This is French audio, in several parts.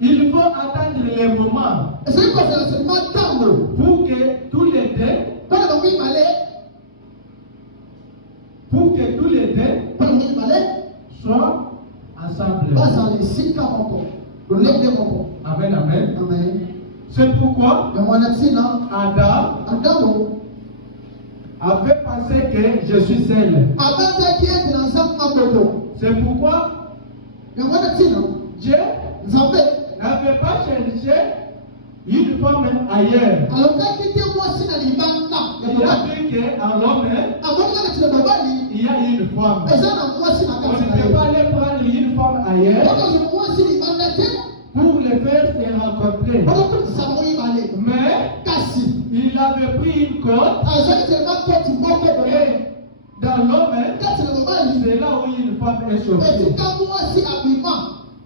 Il faut attendre les moments pour que tous les deux soient ensemble. Amen, amen. C'est pourquoi Adam avait pensé que je suis seul. C'est pourquoi Dieu n'avait pas cherché une femme ailleurs. Il a vu qu'en l'homme, il y a une femme. On ne peut pas aller prendre une femme ailleurs pour les faire se rencontrer. Mais il avait pris une côte. Et dans l'homme, c'est là où une femme est sortie.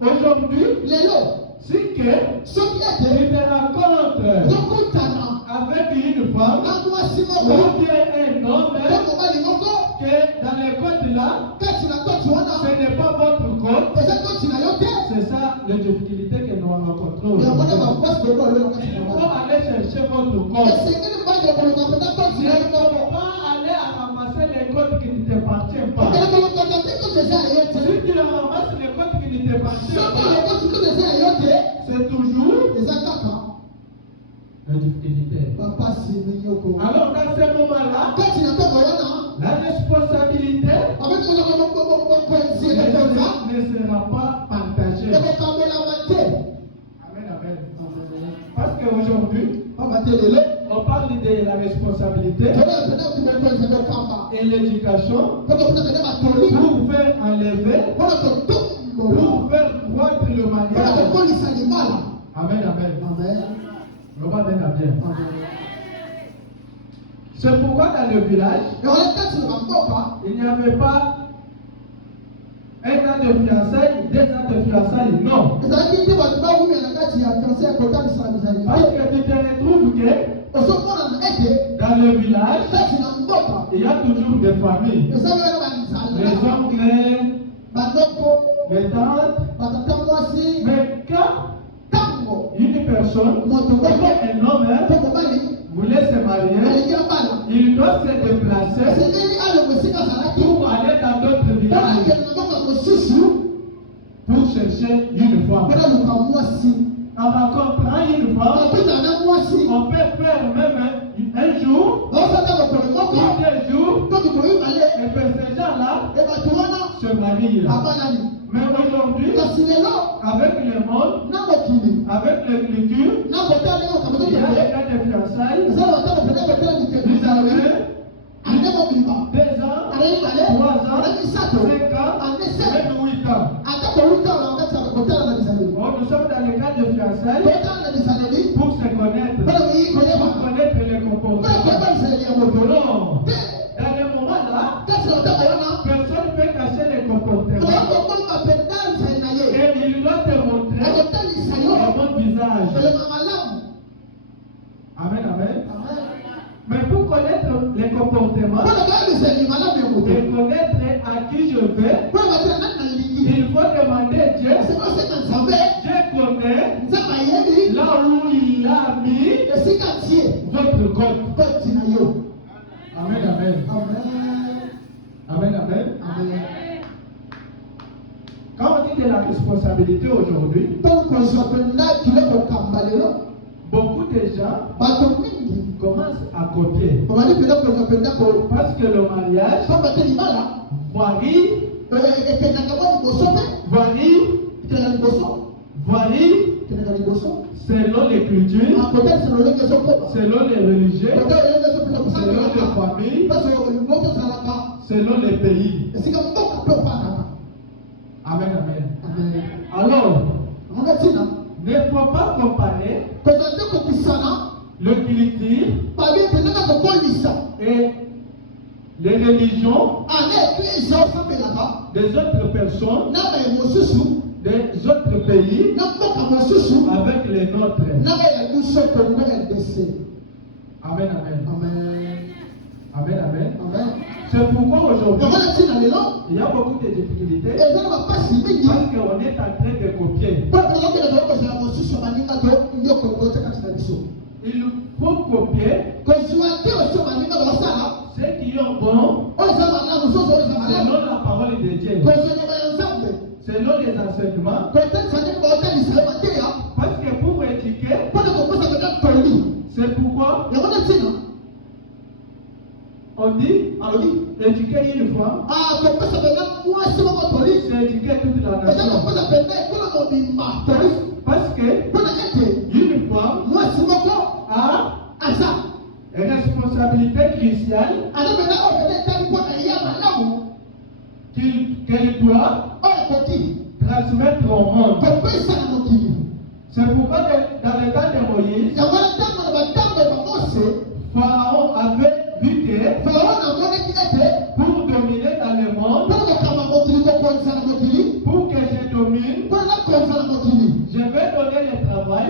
Aujourd'hui, si tu te rencontres avec une femme ou bien un homme, que dans les côtes là, ce n'est pas votre côte. C'est ça la difficulté que nous rencontrons. Il faut aller chercher votre côte. Il ne faut pas aller ramasser les côtes qui ne t'appartiennent pas. Si tu ramasses les côtes qui ne t'appartiennent pas, c'est toujours la difficulté. Alors dans ce moment-là, la responsabilité ne sera pas partagée. Amen, amen. Parce qu'aujourd'hui, on parle de la responsabilité et l'éducation pour faire enlever, pour faire croître le mariage. Amen, amen. Amen. C'est pourquoi dans le village, il n'y avait pas 1 an de fiançailles, 2 ans de fiançailles, non. Parce que tu te retrouves que dans le village, il y a toujours des familles. Les oncles, les tantes. Mais quand une personne, un homme, voulait se marier, il doit se déplacer pour aller dans d'autres villages pour chercher une femme. En rencontrant une femme, on peut faire même un jour, ou 2 jours, et que ces gens-là se marient. Mais aujourd'hui, avec le monde, avec l'écriture, il y a les cas de fiançailles, vous avez 2 ans, 3 ans, 5 ans, même 8 ans. Nous sommes dans le cas de fiançailles pour se connaître, pour connaître les comportements. Non. Dans le moment là, personne ne peut cacher les comportements. Et il doit te montrer le bon visage. Amen, amen. Mais pour connaître les comportements, et connaître à qui je vais, il faut demander Dieu. Dieu connaît là où il a mis votre code. Amen, amen. Amen, amen. Quand on dit de la responsabilité aujourd'hui, beaucoup de gens commencent à copier. Parce que le mariage varie selon les cultures, selon les religions, selon les familles, selon les pays. Amen, amen. Alors, ne faut pas comparer le culture et les religions des autres personnes, des autres pays avec les nôtres. Amen, amen. Amen, amen. C'est pourquoi aujourd'hui, il y a beaucoup de difficultés parce qu'on est en train de copier. On dit, éduquer une femme, c'est éduquer toute la nation. Parce que une femme a une responsabilité cruciale qu'elle doit transmettre au monde. C'est pourquoi dans le temps de Moïse, Pharaon avait vu que pour dominer dans le monde, pour que je domine, je vais donner le travail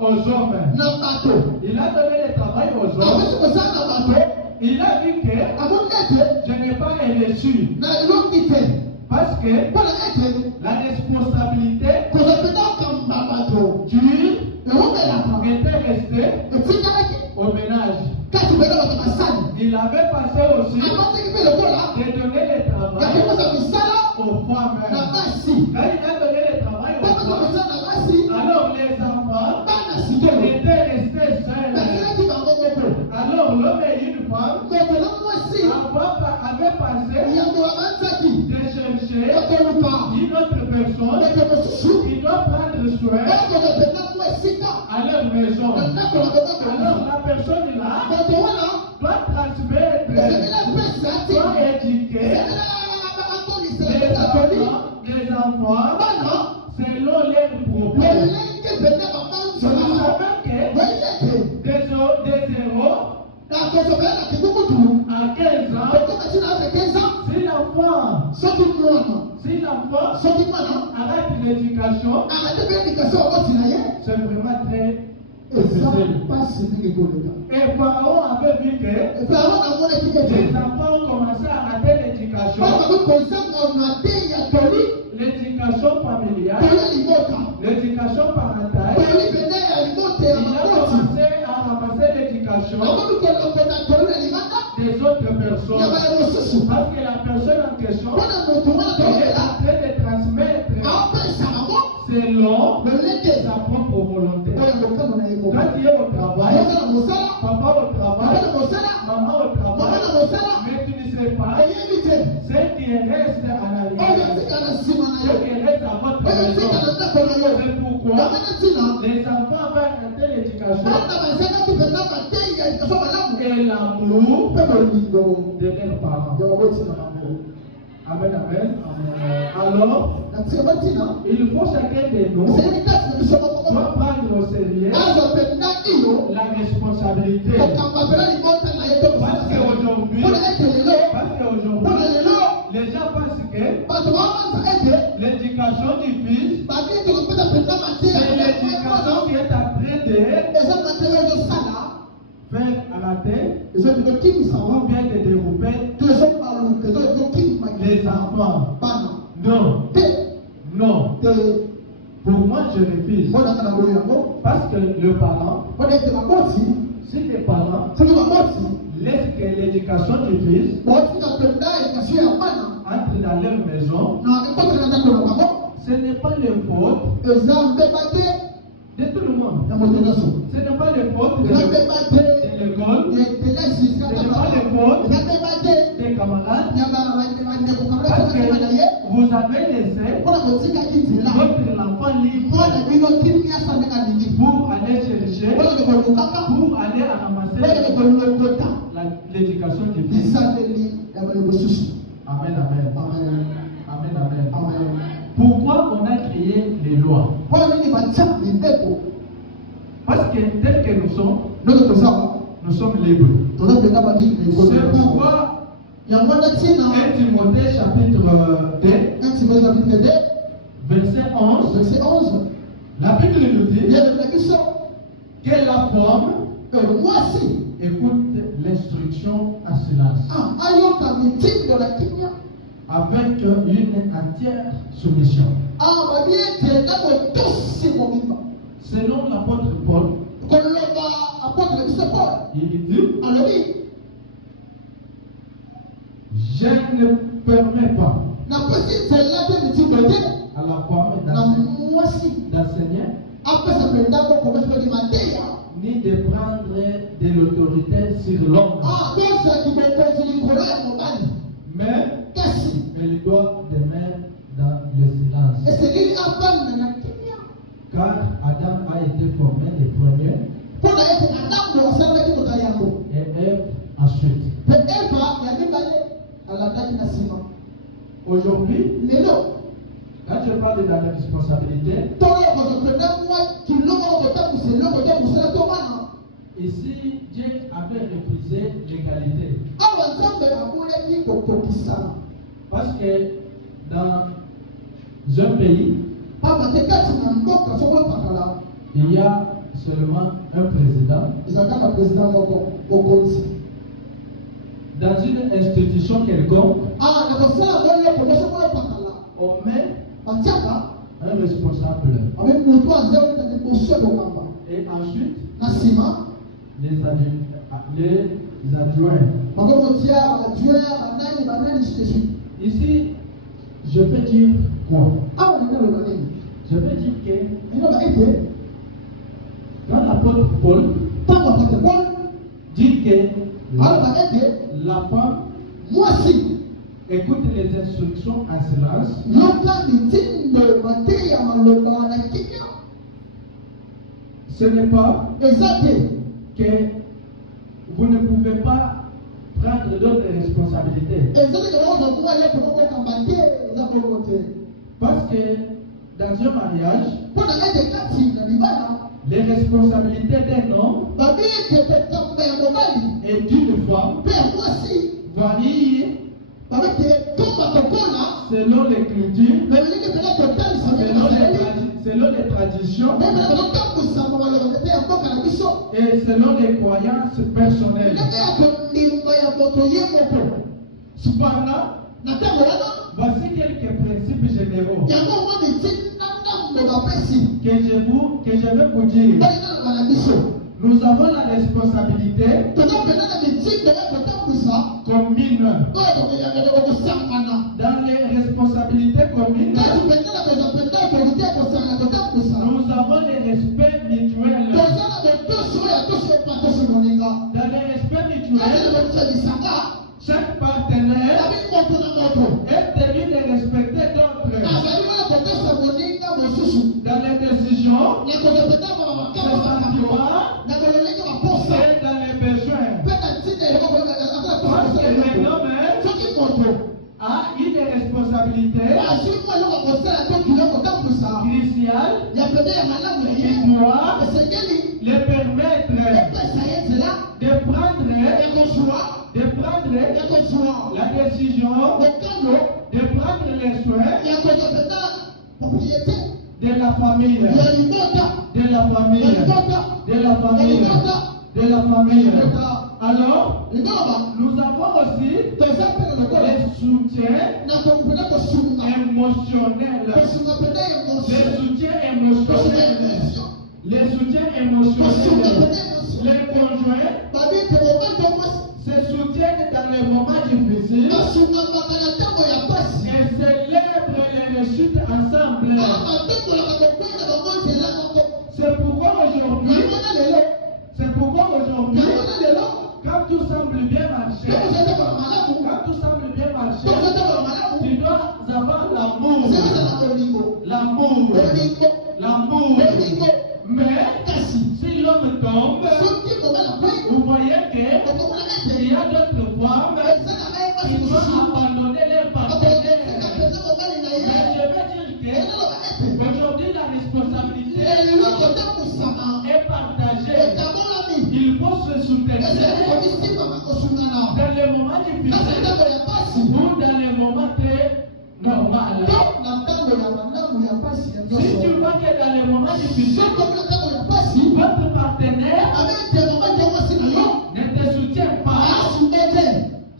aux hommes. Il a donné le travail aux hommes. Il a vu que je n'ai pas reçu. Parce que la responsabilité était restée au ménage. Il avait passé aussi de donner le travail aux femmes. Quand il a donné le travail aux femmes, alors les enfants étaient restés seuls. Alors l'homme et une femme avaient passé de chercher une autre personne qui doit prendre soin à leur maison. Alors la personne là doit transmettre, doit éduquer les enfants selon leurs propos. Vous savez que des héros à 15 ans, si l'enfant arrête l'éducation, c'est vraiment très difficile. Et Pharaon avait vu que les enfants ont commencé à rater l'éducation. L'éducation familiale, l'éducation parentale. Il a commencé à ramasser l'éducation des autres personnes. Parce que la personne en question est en train de transmettre selon sa propre volonté. Quand tu es au travail, papa au travail, maman au travail, mais tu ne sais pas ce qui reste à l'arrière, ce qui reste à votre maison. C'est pourquoi les enfants vont arrêter l'éducation et l'amour de leurs parents. Amen, amen. Alors, il faut chacun de nous doit prendre au sérieux la responsabilité. Parce qu'aujourd'hui, les gens pensent que l'éducation du fils, c'est l'éducation qui est en train de faire à la tête, ou bien de dérouper les enfants. Non. Non. Pour moi, je refuse. Parce que le parent, si les parents laissent que l'éducation du fils entre dans leur maison, ce n'est pas le faute de tout le monde. Ce n'est pas le faute de l'école, ce n'est pas le faute des camarades. Parce que vous avez laissé votre enfant libre pour aller chercher, pour aller ramasser l'éducation du fils. Amen, amen. Amen, amen. Pourquoi on a créé les lois? Parce que tel que nous sommes libres. C'est pourquoi 1 Timothée chapitre 2, verset 11, la Bible nous dit que la femme écoute l'instruction à silence avec une entière soumission. Selon l'apôtre Paul, il dit, je ne permets pas à la femme d'enseigner ni de prendre de l'autorité sur l'homme. Car Adam a été formé le premier et Ève ensuite. Aujourd'hui, quand je parle de la responsabilité, ici, Dieu avait refusé l'égalité. Parce que dans un pays, il y a seulement un président. Dans une institution quelconque, on met un responsable. Et ensuite, les adjoints. Ici, je peux dire quoi? Je peux dire que quand l'apôtre Paul dit que la femme écoute les instructions en silence, ce n'est pas que vous ne pouvez pas prendre d'autres responsabilités. Parce que dans un mariage, les responsabilités d'un homme et d'une femme varient selon les cultures, selon les traditions et selon les croyances personnelles. Cependant, voici quelques principes généraux que je veux vous dire. Nous avons la responsabilité commune. Dans les responsabilités communes, nous avons les respects mutuels. Dans les respects mutuels, chaque partenaire est tenu de respecter d'autres. Dans les décisions, ses sentiments et dans les besoins. Parce que l'homme a une responsabilité cruciale qui doit le permettre de prendre la décision, de prendre les soins de la famille, de la famille. Alors, nous avons aussi les soutiens émotionnels. Les soutiens émotionnels. Les conjoints se soutiennent dans les moments difficiles et célèbrent les réussites ensemble. C'est pourquoi aujourd'hui, quand tout semble bien marcher, tu dois avoir l'amour. Mais si l'homme tombe, vous voyez qu'il y a d'autres femmes qui vont abandonner leur partenaire. Mais je veux dire qu'aujourd'hui la responsabilité est partagée. Il faut se soutenir dans les moments difficiles ou dans les moments très normaux. Si tu vois que dans les moments difficiles, votre partenaire ne te soutient pas,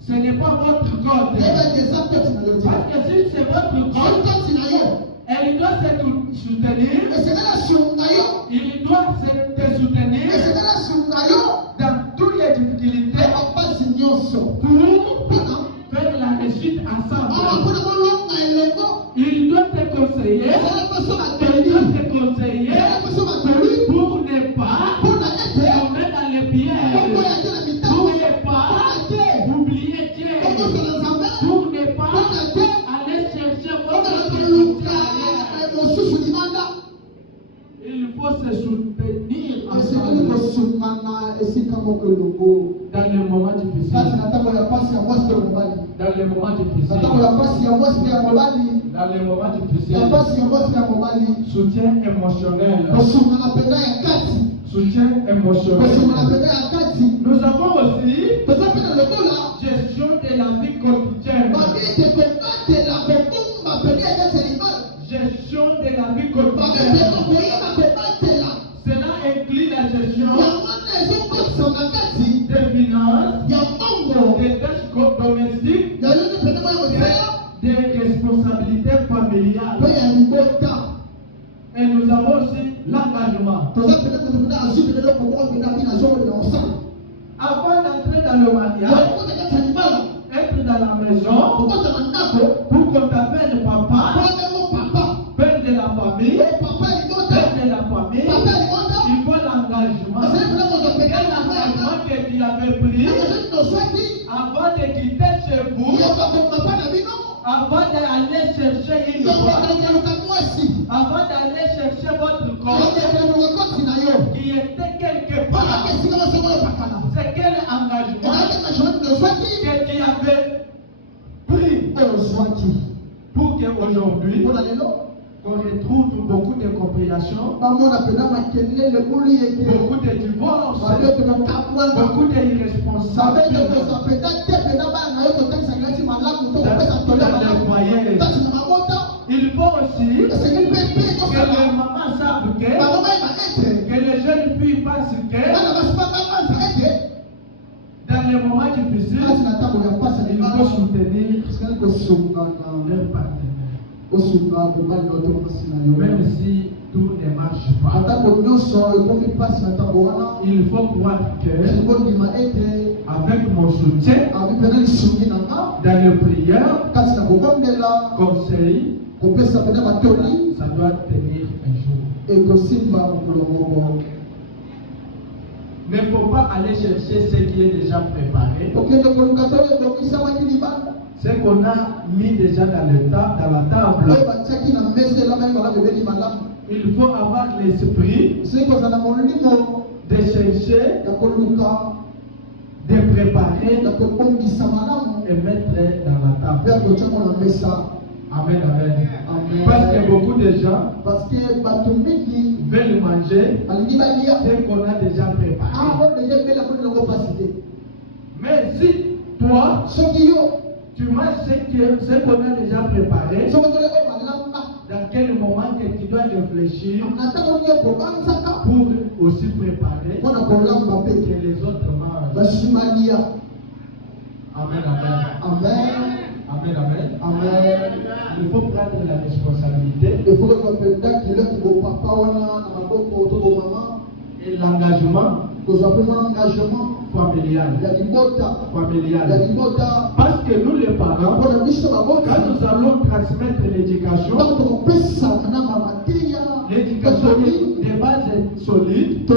ce n'est pas votre code. Parce que si c'est votre code, elle doit se soutenir. Il doit te soutenir dans toutes les difficultés pour faire la réussite ensemble. Il doit te conseiller. Pour ne pas tomber dans les pièges. Pour ne pas oublier Dieu. Pour ne pas aller chercher votre soutien. faut se soutenir Dans les moments difficiles. Dans les moments difficiles. Dans les moments difficiles. Soutien émotionnel. Soutien émotionnel. Nous avons aussi gestion de la vie quotidienne. Gestion de la vie quotidienne. Cela inclut la gestion des finances, des tâches domestiques, des responsabilités familiales. Et nous avons aussi l'engagement. Avant d'entrer dans le mariage, être dans la maison, pour qu'on t'appelle papa, père de la famille, père de la famille, il faut l'engagement. Quel engagement que tu avais pris avant de quitter chez vous, avant d'aller chercher une femme, avant d'aller chercher votre corps qui était quelque part. C'est quel engagement que tu avais pris pour qu'aujourd'hui on retrouve beaucoup de compréhension, beaucoup de divorces, beaucoup d'irresponsabilités dans les foyers. Il faut aussi que les mamans savent que les jeunes filles pensent que dans les moments difficiles, il faut soutenir leur partenaire. Même si tout ne marche pas, il faut croire que avec mon soutien, dans les prières, conseils, ça doit tenir un jour. Il ne faut pas aller chercher ce qui est déjà préparé. Ce qu'on a mis déjà dans la table. Il faut avoir l'esprit de chercher, de préparer et mettre dans la table. Amen, amen. Parce que beaucoup de gens veulent manger ce qu'on a déjà préparé. Mais si toi, tu manges ce qu'on a déjà préparé, dans quel moment que tu dois réfléchir pour aussi préparer que les autres mangent. Amen, amen. Amen. Amen, amen. Amen. Il faut prendre la responsabilité et l'engagement familial. Parce que nous les parents, quand nous allons transmettre l'éducation de base solide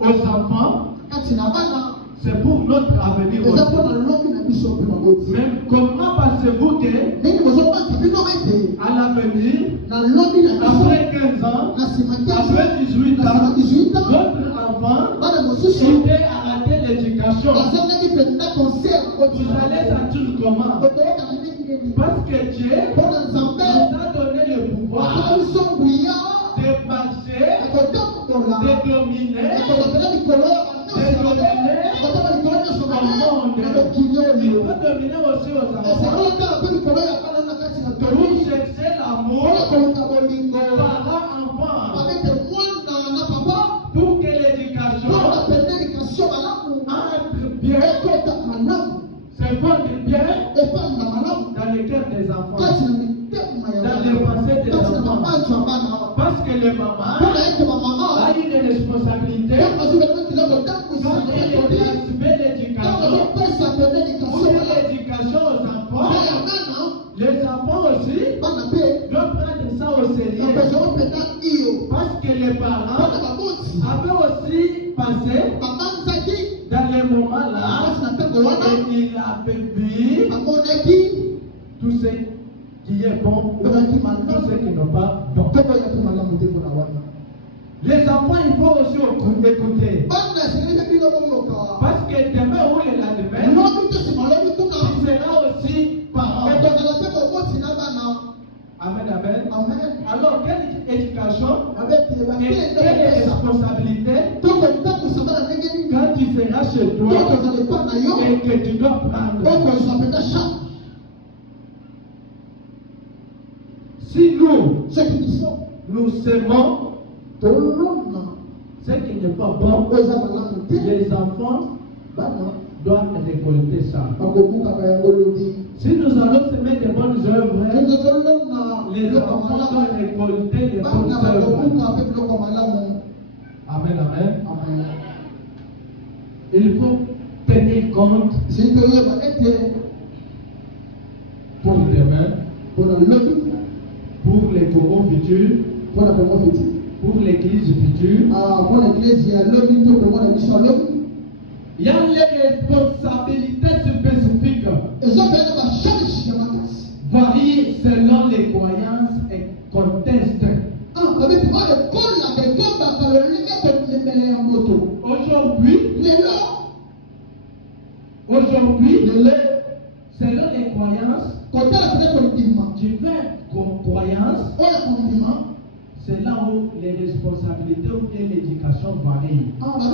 aux enfants, c'est pour notre avenir aussi. Mais comment pensez-vous que à l'avenir, après 15 ans, après 18 ans, votre enfant était à rater l'éducation? Vous allez sentir comment? Parce que Dieu nous a donné le pouvoir de marcher, de dominer le monde. Il faut dominer aussi aux enfants. Pour chercher l'amour, parents-enfants, pour que l'éducation entre bien, se fonde bien dans le cœur des enfants, dans les pensées des enfants. Parce que les mamans ont une responsabilité quand elle transmet l'éducation aux enfants. Les enfants aussi doivent prendre ça au sérieux. Parce que les parents avaient aussi passé dans les moments-là et il avait vu tout ce qui est bon ou tout ce qui n'est pas bon. Les enfants, il faut aussi écouter. Parce que demain ou le lendemain, tu seras aussi parent. Amen, amen. Alors, quelle éducation et quelle responsabilité quand tu seras chez toi et que tu dois prendre? Si nous s'aimons ce qui n'est pas bon, les enfants doivent récolter ça. Si nous allons semer de bonnes œuvres, les enfants doivent récolter les bonnes œuvres. Amen, amen. Il faut tenir compte pour demain, pour les coraux futurs, pour l'église future. Il y a les responsabilités spécifiques varient selon les croyances et contextes. Aujourd'hui, selon les croyances, diverses croyances, c'est là où les responsabilités ou l'éducation varient. Parce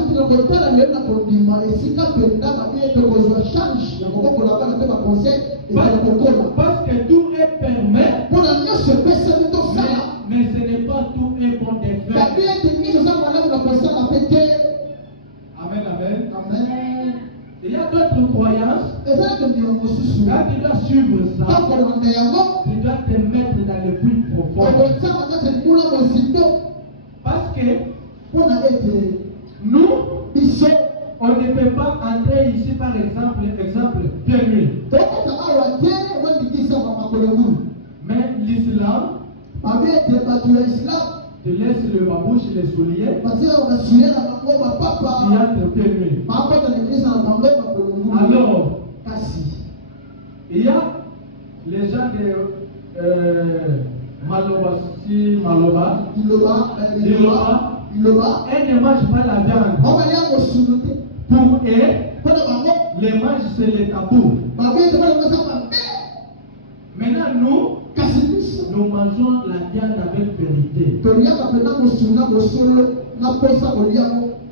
que tout est permis, mais ce n'est pas tout est bon de faire. Amen, amen. Il y a d'autres croyances. Quand tu dois suivre ça, tu dois te mettre dans le puits profond. Parce que nous, on ne peut pas entrer ici, par exemple, bien nuit. Mais l'islam, tu laisses le babouche, les souliers, tu entres bien nuit. Alors, il y a les gens de Maloba, elle ne mange pas la viande. Pour eux, les mange c'est le tabou. Maintenant, nous mangeons la viande avec vérité.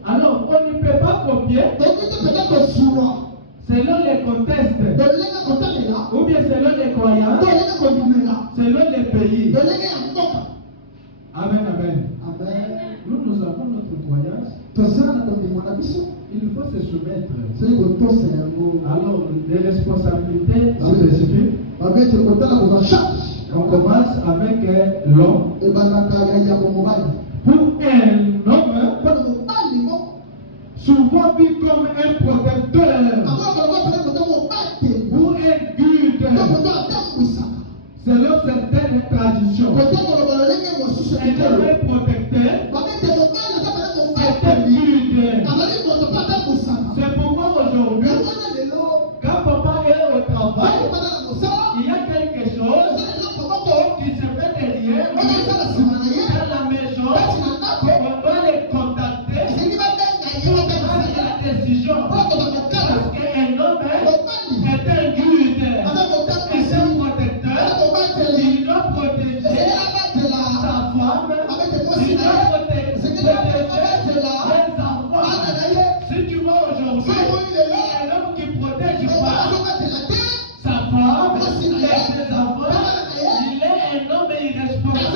Alors, on ne peut pas copier selon les contextes, ou bien selon les croyances, selon les pays. Amen, amen. Nous avons notre croyance. Il faut se soumettre. Alors, les responsabilités spécifiques. On commence avec l'homme. Pour un homme, souvent vu comme un protecteur, ou un guide, selon certaines traditions. Un homme protecteur, c'est un guide. C'est pourquoi aujourd'hui, quand papa est au travail, il y a quelque chose qui se fait derrière dans la maison. On doit les contacter pour prendre la décision. Parce qu'un homme est un guide, est un protecteur. Il doit protéger sa femme, il doit protéger les enfants. Si tu vois aujourd'hui, un homme qui protège pas sa femme et ses enfants, il est un homme irresponsable.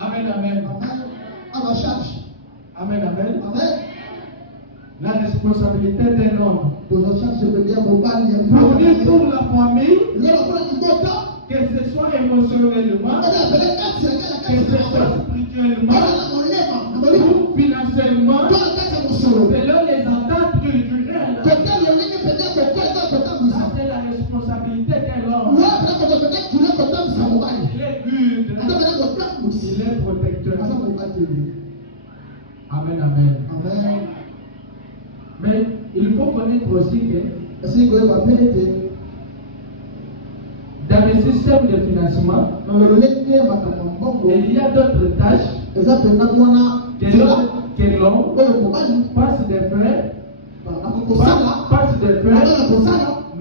Amen, amen. Amen, amen. La responsabilité d'un homme. Fournir pour la famille, que ce soit émotionnellement, que ce soit spirituellement, ou financièrement, selon les attentes culturelles. Ça, c'est la responsabilité d'un homme. Il est guide, il est protecteur. Amen, amen. Mais il faut connaître aussi que les systèmes de financement, il y a d'autres tâches que l'on passe des frais,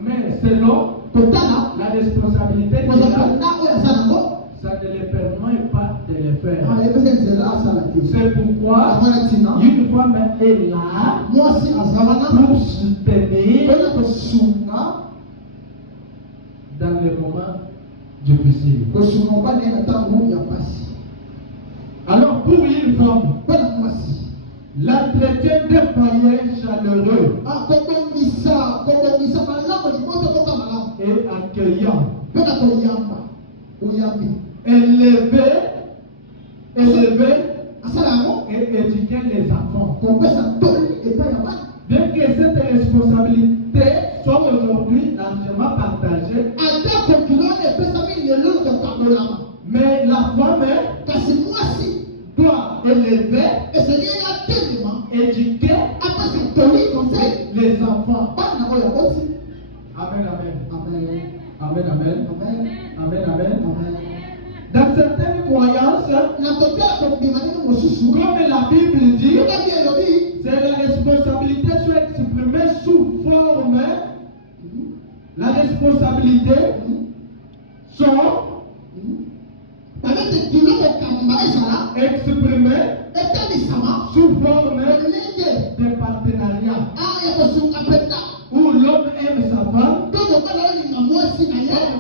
mais selon la responsabilité qu'il a, ça ne les permet pas de le faire. C'est pourquoi une femme est là pour soutenir dans les moments difficiles. Alors pour une femme, l'entretien d'un foyer chaleureux et accueillant, élever et éduquer les enfants. Bien que cette responsabilité soit aujourd'hui largement partagée, mais la femme doit élever, éduquer les enfants. Amen, amen. Amen, amen. Amen, amen. Dans certaines croyances, comme la Bible dit, c'est la responsabilité soit exprimée sous forme. La responsabilité sont exprimée sous forme de partenariat. Où l'homme aime sa femme,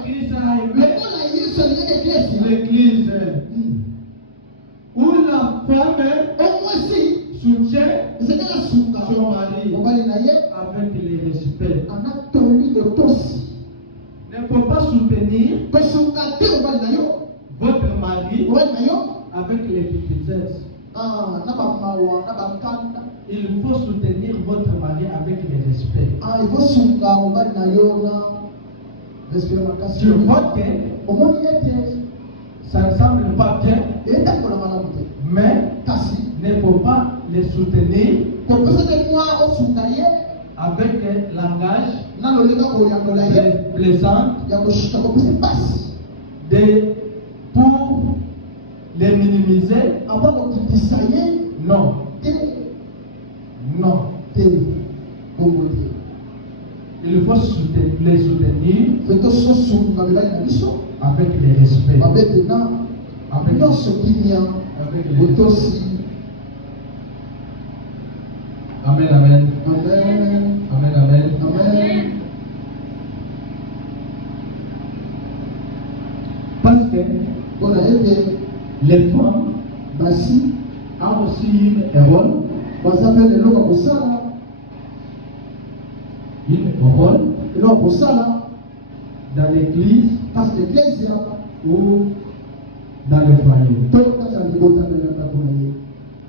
Christ a aimé l'Église. Où la femme soutient son mari avec le respect. Il ne faut pas soutenir votre mari avec les petitesses. Il faut soutenir votre mari avec le respect. Je vois que ça ne semble pas bien, mais il ne faut pas les soutenir avec langage plaisant pour les minimiser. Non. Non. Il faut les soutenir avec le respect. Avec le respect. Amen, amen. Amen, amen. Amen. Parce que les femmes ont aussi un rôle. Dans l'église ou dans le foyer.